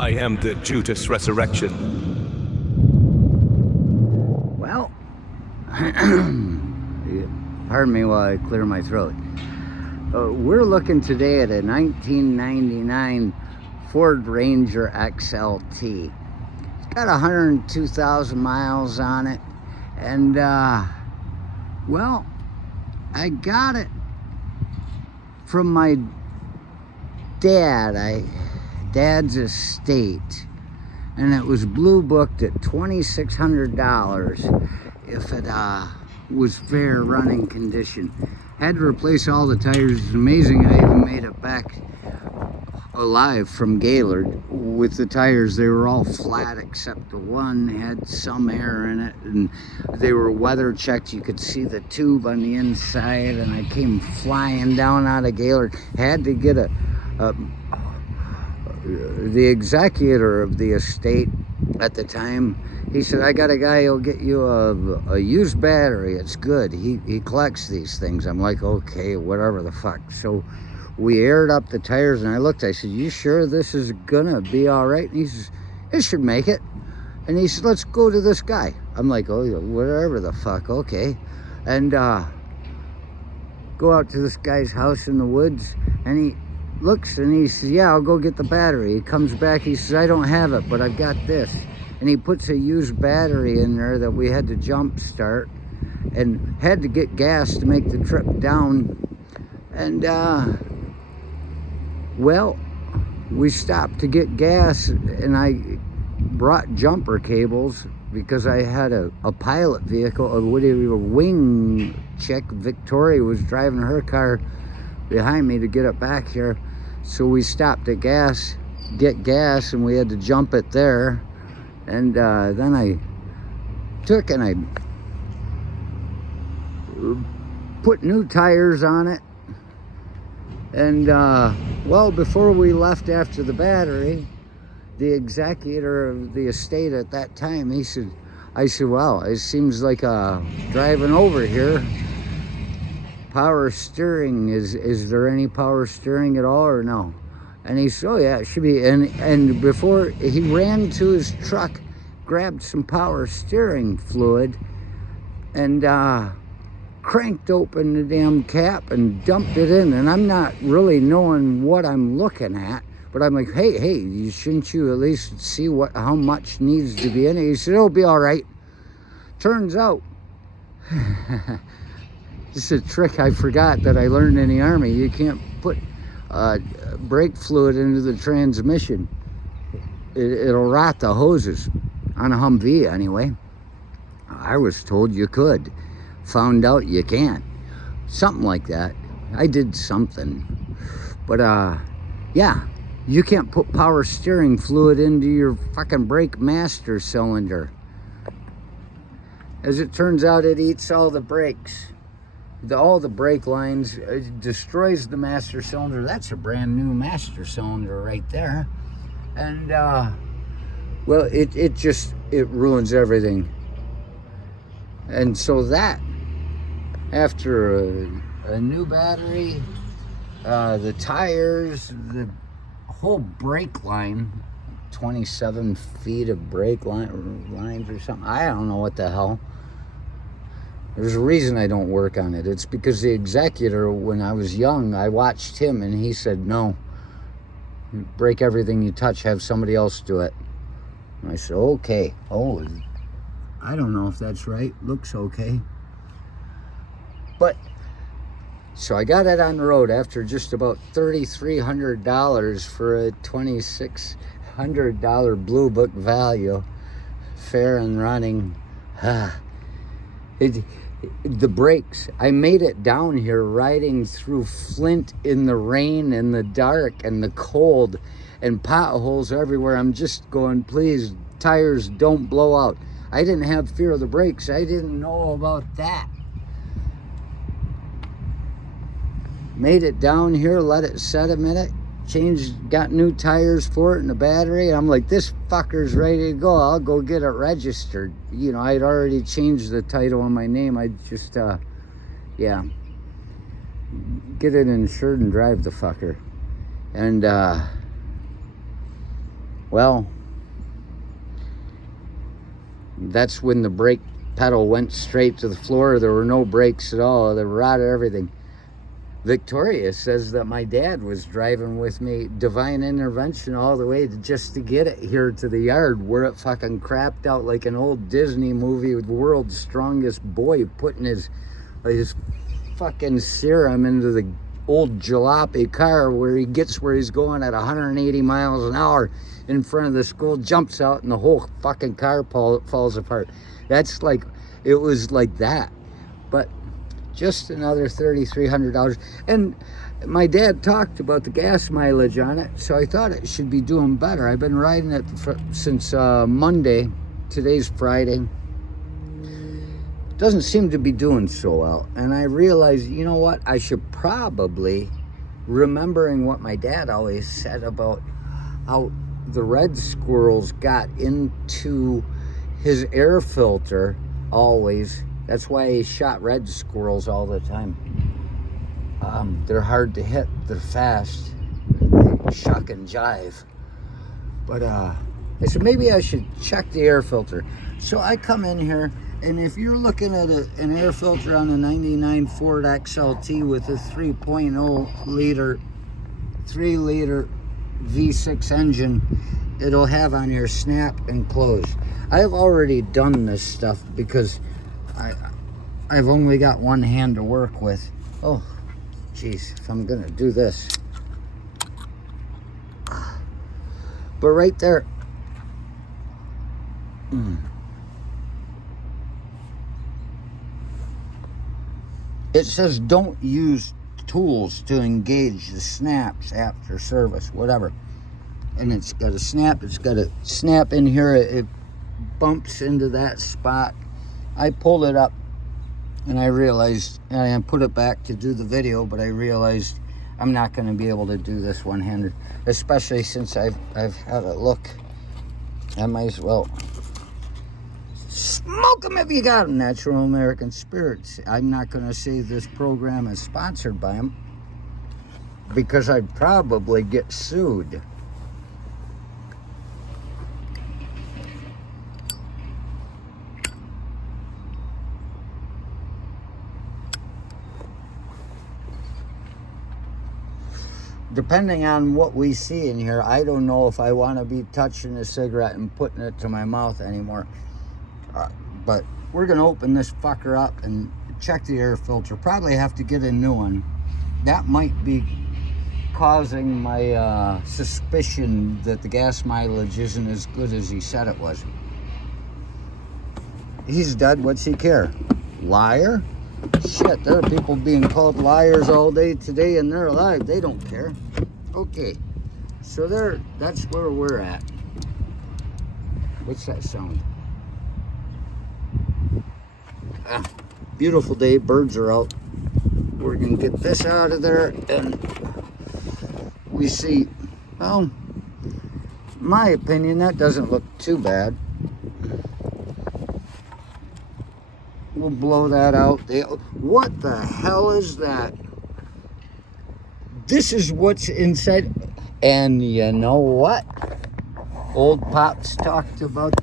I am the Judas Resurrection. Well, pardon me while I clear my throat. We're looking today at a 1999 Ford Ranger XLT. It's got 102,000 miles on it, and well, I got it from my dad's estate, and it was blue booked at $2,600 if it was fair running condition. Had to replace all the tires. It's amazing I even made it back alive from Gaylord with the tires. They were all flat except the one had some air in it, and they were weather checked. You could see the tube on the inside, and I came flying down out of Gaylord. Had to get the executor of the estate at the time, he said, I got a guy who'll get you a used battery. It's good. He collects these things. I'm like, okay, whatever the fuck. So we aired up the tires, and I looked, I said, you sure this is gonna be all right? And he says, it should make it. And he said, let's go to this guy. I'm like, oh, whatever the fuck, okay. And go out to this guy's house in the woods, and he looks and he says, yeah, I'll go get the battery. He comes back, he says, I don't have it, but I've got this. And he puts a used battery in there that we had to jump start and had to get gas to make the trip down. And well, we stopped to get gas, and I brought jumper cables because I had a pilot vehicle, a wing chick. Victoria was driving her car behind me to get it back here. So we stopped at get gas, and we had to jump it there. And then I took and I put new tires on it. And well, before we left after the battery, the executor of the estate at that time, I said, well, it seems like driving over here, power steering, is there any power steering at all or no? And he said, oh yeah, it should be. And before he ran to his truck, grabbed some power steering fluid, and cranked open the damn cap and dumped it in. And I'm not really knowing what I'm looking at, but I'm like, hey, shouldn't you at least see how much needs to be in it? He said, it'll be all right. Turns out, this is a trick I forgot that I learned in the Army. You can't put brake fluid into the transmission. It'll rot the hoses, on a Humvee anyway. I was told you could. Found out you can't. Something like that. I did something. But yeah, you can't put power steering fluid into your fucking brake master cylinder. As it turns out, it eats all the brakes. All the brake lines. It destroys the master cylinder. That's a brand new master cylinder right there. And well, it ruins everything. And so that, after a new battery, the tires, the whole brake line, 27 feet of brake lines or something, I don't know what the hell. There's a reason I don't work on it. It's because the executor, when I was young, I watched him, and he said, no, break everything you touch, have somebody else do it. And I said, okay. Oh, I don't know if that's right. Looks okay. But, so I got it on the road after just about $3,300 for a $2,600 blue book value. Fair and running. The brakes, I made it down here riding through Flint in the rain and the dark and the cold and potholes everywhere. I'm just going, please, tires don't blow out. I didn't have fear of the brakes. I didn't know about that. Made it down here, let it set a minute, got new tires for it and the battery. And I'm like, this fucker's ready to go. I'll go get it registered. You know, I'd already changed the title on my name. I just, yeah, get it insured and drive the fucker. And Well, that's when the brake pedal went straight to the floor. There were no brakes at all. They rotted everything. Victoria says that my dad was driving with me, divine intervention, all the way just to get it here to the yard, where it fucking crapped out like an old Disney movie with the world's strongest boy putting his fucking serum into the old jalopy car, where he gets where he's going at 180 miles an hour in front of the school, jumps out, and the whole fucking car falls apart. That's like, it was like that. But just another $3,300. And my dad talked about the gas mileage on it, so I thought it should be doing better. I've been riding it since Monday. Today's Friday. Doesn't seem to be doing so well. And I realized, you know what? I should probably, remembering what my dad always said about how the red squirrels got into his air filter always. That's why he shot red squirrels all the time. They're hard to hit. They're fast. They shuck and jive. But I said maybe I should check the air filter. So I come in here, and if you're looking at an air filter on a 99 Ford XLT with a 3.0 liter, 3 liter V6 engine, it'll have on here snap and close. I've already done this stuff because I've only got one hand to work with. Oh, geez, if I'm gonna do this. But right there, it says don't use tools to engage the snaps after service, whatever. And it's got a snap, in here, it bumps into that spot. I pulled it up and I realized, and I put it back to do the video, but I realized I'm not going to be able to do this one-handed, especially since I've had a look. I might as well smoke them if you got them. Natural American Spirits. I'm not going to say this program is sponsored by them, because I'd probably get sued. Depending on what we see in here, I don't know if I want to be touching a cigarette and putting it to my mouth anymore. But we're going to open this fucker up and check the air filter. Probably have to get a new one. That might be causing my suspicion that the gas mileage isn't as good as he said it was. He's dead. What's he care? Liar? Shit, there are people being called liars all day today, and they're alive. They don't care. Okay, so that's where we're at. What's that sound? Beautiful day, birds are out. We're gonna get this out of there, and we see, well, in my opinion, that doesn't look too bad. We'll blow that out. What the hell is that? This is what's inside. And you know what? Old Pops talked about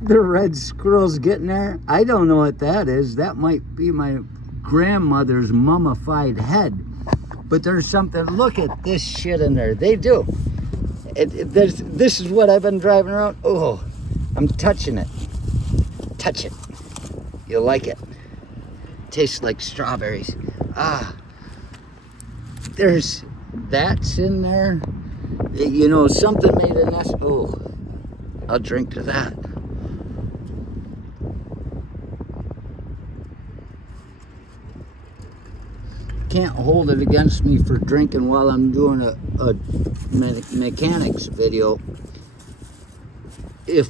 the red squirrels getting there. I don't know what that is. That might be my grandmother's mummified head. But there's something. Look at this shit in there. They do. This is what I've been driving around. Oh, I'm touching it. Touch it. You'll like it. Tastes like strawberries. That's in there. You know, something made a nest. Oh, I'll drink to that. Can't hold it against me for drinking while I'm doing a mechanics video. If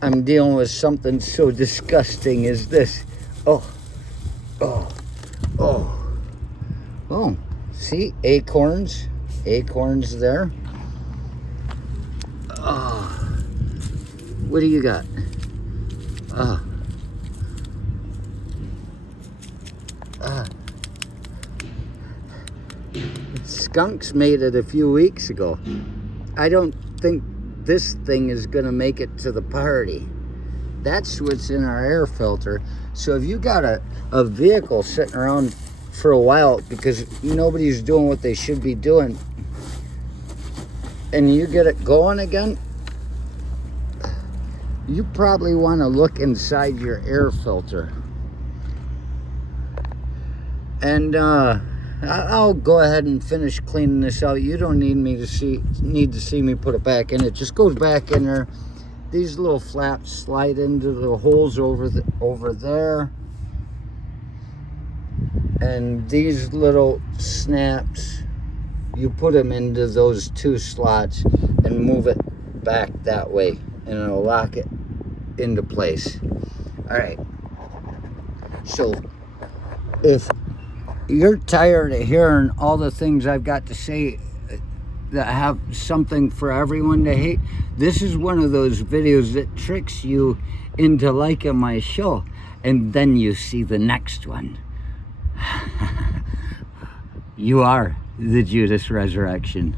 I'm dealing with something so disgusting as this. Oh, see, acorns there. What do you got? Skunks made it a few weeks ago. I don't think this thing is going to make it to the party. That's what's in our air filter. So if you got a vehicle sitting around for a while because nobody's doing what they should be doing, and you get it going again, you probably want to look inside your air filter. And I'll go ahead and finish cleaning this out. You don't need to see me put it back in. It just goes back in there. These little flaps slide into the holes over there, and these little snaps, you put them into those two slots and move it back that way, and it'll lock it into place. All right. So if you're tired of hearing all the things I've got to say that have something for everyone to hate, this is one of those videos that tricks you into liking my show, and then you see the next one. You are the Judas Resurrection.